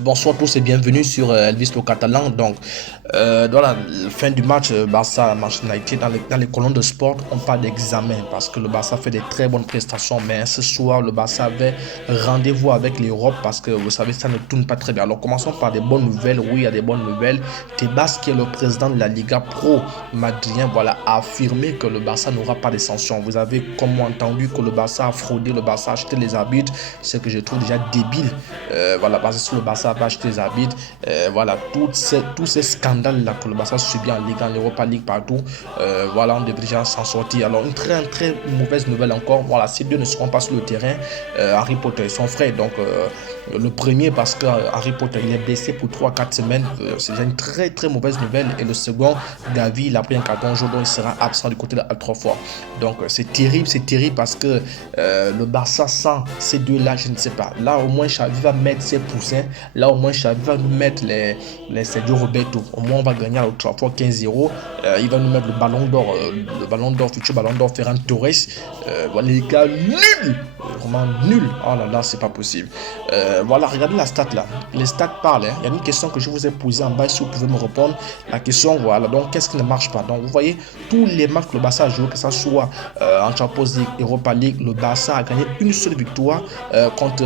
Bonsoir à tous et bienvenue sur Elvis le Catalan. Donc, dans la fin du match, Barça-Manchester United, dans les colonnes de sport, on parle d'examen parce que le Barça fait des très bonnes prestations. Mais ce soir, le Barça avait rendez-vous avec l'Europe parce que vous savez, ça ne tourne pas très bien. Alors, commençons par des bonnes nouvelles. Oui, il y a des bonnes nouvelles. Tebas, qui est le président de la Liga Pro madrilène, voilà, a affirmé que le Barça n'aura pas de sanctions. Vous avez comme entendu que le Barça a fraudé, le Barça a acheté les arbitres, ce que je trouve déjà débile. Voilà, parce que le Barça va acheter les arbitres. Voilà, tous ces scandales-là que le Barça subit en Ligue, en Europa League, partout. Voilà, on devrait déjà s'en sortir. Alors, une très mauvaise nouvelle encore. Voilà, ces deux ne seront pas sur le terrain. Harry Potter et son frère. Donc, le premier, parce que Harry Potter, il est blessé pour 3-4 semaines. C'est déjà une très mauvaise nouvelle. Et le second, Gavi, il a pris un carton jaune, donc il sera absent du côté de Altrofort. Donc, c'est terrible parce que le Barça sans ces deux-là, je ne sais pas. Là, au moins, Xavi va mettre ses poussins. Là, au moins, Xavi va nous mettre les Sergio Roberto. Au moins, on va gagner à Altrofort 15-0. Il va nous mettre le ballon d'or, futur ballon d'or, Ferran Torres. Voilà, les gars, nuls! Vraiment nul. Oh là là, c'est pas possible. Voilà, regardez la stat là. Les stats parlent. Il y a une question que je vous ai posée en bas, si vous pouvez me répondre. La question, voilà. Donc, qu'est-ce qui ne marche pas? Donc, vous voyez, tous les matchs que le Barça a joué, que ce soit en Champions League, Europa League, le Barça a gagné une seule victoire contre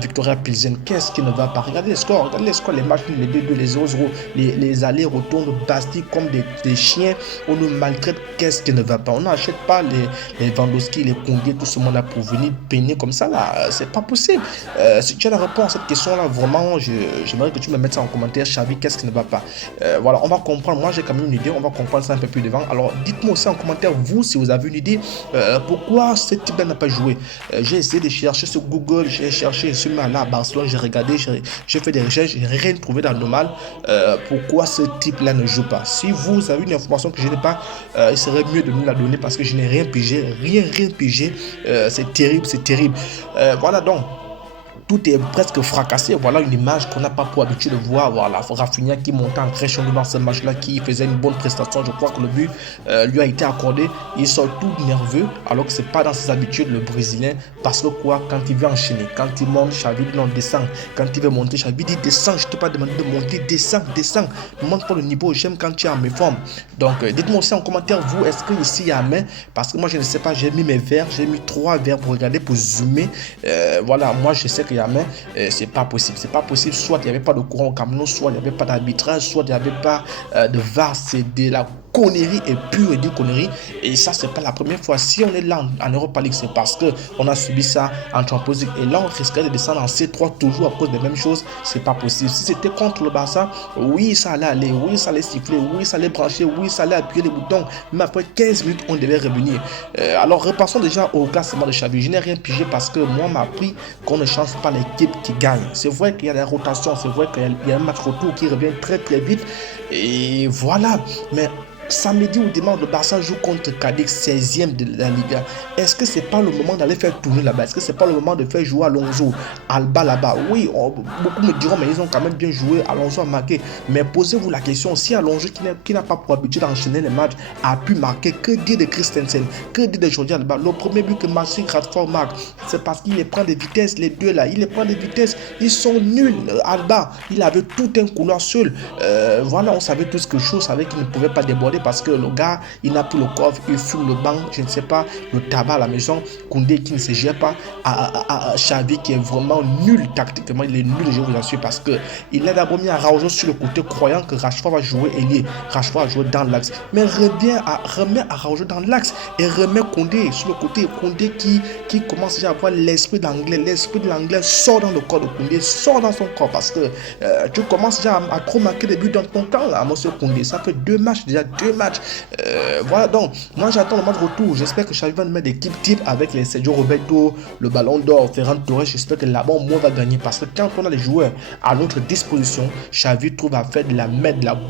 Victoria Pilsen. Qu'est-ce qui ne va pas? Regardez les scores, les matchs, les 2-2, les 0-0, les allers-retours de Bastille comme des chiens. On nous maltraite. Qu'est-ce qui ne va pas? On n'achète pas les Vandowski, les Kondé, tout ce monde là pour venir peigner comme ça là. C'est pas possible. Si tu as la réponse à cette question là, vraiment, j'aimerais que tu me mettes ça en commentaire. Xavi, qu'est-ce qui ne va pas? Voilà, on va comprendre. Moi, j'ai quand même une idée. On va comprendre ça un peu plus devant. Alors, dites-moi aussi en commentaire, vous, si vous avez une idée, pourquoi ce type-là n'a pas joué. J'ai essayé de chercher sur Google, j'ai cherché ce là à Barcelone, j'ai regardé, j'ai fait des recherches, j'ai rien trouvé d'anormal. Pourquoi ce type-là ne joue pas? Si vous avez une information que je n'ai pas, il serait mieux de nous la donner parce que je n'ai rien pigé, rien pigé. C'est terrible. Voilà donc. Tout est presque fracassé. Voilà une image qu'on n'a pas pour habitude de voir. Voilà, Rafinha qui montait en crèche dans ce match-là, qui faisait une bonne prestation. Je crois que le but lui a été accordé. Il sort tout nerveux, alors que c'est pas dans ses habitudes, le Brésilien. Parce que quoi, quand il veut enchaîner, quand il monte, Xavi dit non, descend. Quand il veut monter, Xavi dit descend. Je ne t'ai pas demandé de monter, descend. Monte pas le niveau. J'aime quand tu es en mes formes. Donc, dites-moi aussi en commentaire, vous, est-ce que ici il y a main? Parce que moi, je ne sais pas. J'ai mis mes verres, j'ai mis 3 verres pour regarder, pour zoomer. Voilà, moi, je sais qu'il y a main. C'est pas possible. Soit il n'y avait pas de courant au Cameroun, soit il n'y avait pas d'arbitrage, soit il n'y avait pas de VAR. C'est de la connerie et pure et dure connerie. Et ça, c'est pas la première fois. Si on est là en Europa League, c'est parce qu'on a subi ça en Champions League. Et là, on risquerait de descendre en C3 toujours à cause des mêmes choses. C'est pas possible. Si c'était contre le Barça, oui, ça allait aller. Oui, ça allait siffler. Oui, ça allait brancher. Oui, ça allait appuyer les boutons. Mais après 15 minutes, on devait revenir. Alors, repassons déjà au classement de Xavi. Je n'ai rien pigé parce que moi, m'a appris qu'on ne change pas l'équipe qui gagne. C'est vrai qu'il y a des rotations. C'est vrai qu'il y a un match retour qui revient très vite. Et voilà. Mais samedi ou dimanche, le Barça joue contre Cadix, 16e de la Liga. Est-ce que c'est pas le moment d'aller faire tourner là-bas? Est-ce que c'est pas le moment de faire jouer Alonso, Alba là-bas? Oui, beaucoup me diront, mais ils ont quand même bien joué. Alonso a marqué. Mais posez-vous la question, si Alonso, qui n'a pas pour habitude d'enchaîner les matchs, a pu marquer, que dire de Christensen? Que dire de Jordi Alba? Le premier but que Marcin Rashford marque, c'est parce qu'il les prend de vitesse, les deux là. Il les prend de vitesse. Ils sont nuls. Alba, il avait tout un couloir seul. Voilà, on savait tous que Chose savait qu'il ne pouvait pas déborder parce que le gars, il n'a plus le coffre, il fume le banc, je ne sais pas, le tabac à la maison, Koundé qui ne se gère pas, Xavi qui est vraiment nul tactiquement, il est nul, je vous assure, parce qu'il a d'abord mis Araujo sur le côté, croyant que Rashford va jouer ailier, Rashford va jouer dans l'axe, mais remet Araujo dans l'axe et remet Koundé sur le côté, Koundé qui commence déjà à avoir l'esprit de l'anglais sort dans le corps de Koundé, sort dans son corps, parce que tu commences déjà à trop marquer des buts dans ton camp, là, monsieur Koundé, ça fait 2 matchs, voilà, donc moi j'attends le match retour. J'espère que Xavi va nous mettre d'équipe type avec les Sergio Roberto, le ballon d'or, Ferran Torres. J'espère que là-bas on va gagner parce que quand on a les joueurs à notre disposition, Xavi trouve à faire de la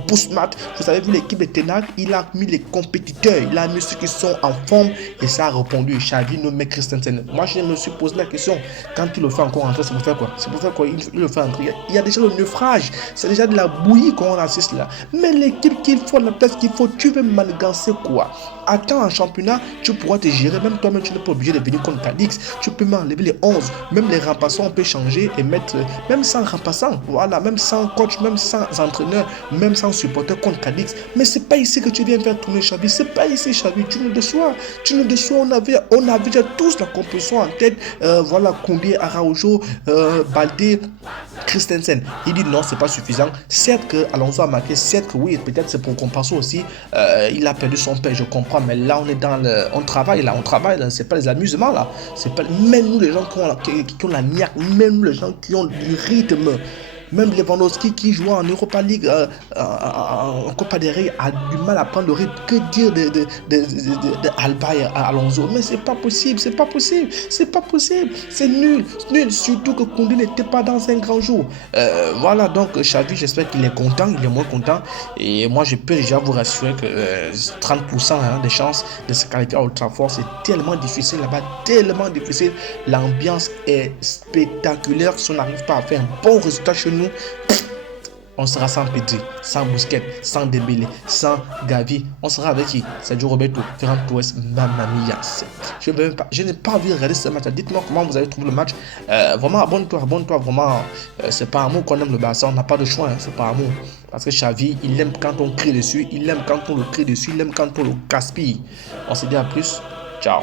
boost mat. Vous savez, vu l'équipe de Tenag, il a mis les compétiteurs, il a mis ceux qui sont en forme et ça a répondu. Xavi nous met Christensen. Moi je me suis posé la question, quand il le fait encore entrer, c'est pour faire quoi? Il le fait entrer. Il y a déjà le naufrage, c'est déjà de la bouillie qu'on assiste là. Mais l'équipe qu'il faut, la place qu'il faut, faute. Tu veux manigancer quoi? Attends, en championnat, tu pourras te gérer. Même toi-même, tu n'es pas obligé de venir contre Cadix. Tu peux m'enlever les 11. Même les remplaçants, on peut changer et mettre, même sans remplaçant, voilà, même sans coach, même sans entraîneur, même sans supporter contre Cadix. Mais c'est pas ici que tu viens faire tourner Xavi. C'est pas ici, Xavi. Tu nous déçois. Tu nous déçois. On avait déjà tous la composition en tête. Voilà, Koundé, Araujo, Baldé, Christensen. Il dit non, c'est pas suffisant. Certes que Alonso a marqué, certes que oui, peut-être c'est pour compenser aussi. Il a perdu son père, je comprends, mais là on est dans le, on travaille là, c'est pas les amusements là. C'est pas, même nous les gens qui ont la niaque, même nous les gens qui ont du rythme. Même Lewandowski qui joue en Europa League, en Copa del Rey, a du mal à prendre le rythme. Que dire de Alba et Alonso? Mais c'est pas possible, c'est pas possible, c'est pas possible, c'est nul, nul. Surtout que Koundé n'était pas dans un grand jour. Voilà, donc Xavi, j'espère qu'il est content, il est moins content. Et moi, je peux déjà vous rassurer que 30% des chances de se qualifier à Old Trafford, c'est tellement difficile là-bas, tellement difficile. L'ambiance est spectaculaire. Si on n'arrive pas à faire un bon résultat chez nous, on sera sans Pedri, sans Busquets, sans Dembélé, sans Gavi. On sera avec qui? Sergio Roberto, Ferran Torres, Mamma Mia. Je n'ai pas envie de regarder ce match. Dites-moi comment vous avez trouvé le match. Vraiment, abonne-toi, vraiment. C'est pas amour qu'on aime le Barça, on n'a pas de choix, hein, c'est pas amour. Parce que Xavi, il aime quand on crie dessus, il aime quand on le crie dessus, il aime quand on le gaspille. On se dit à plus. Ciao.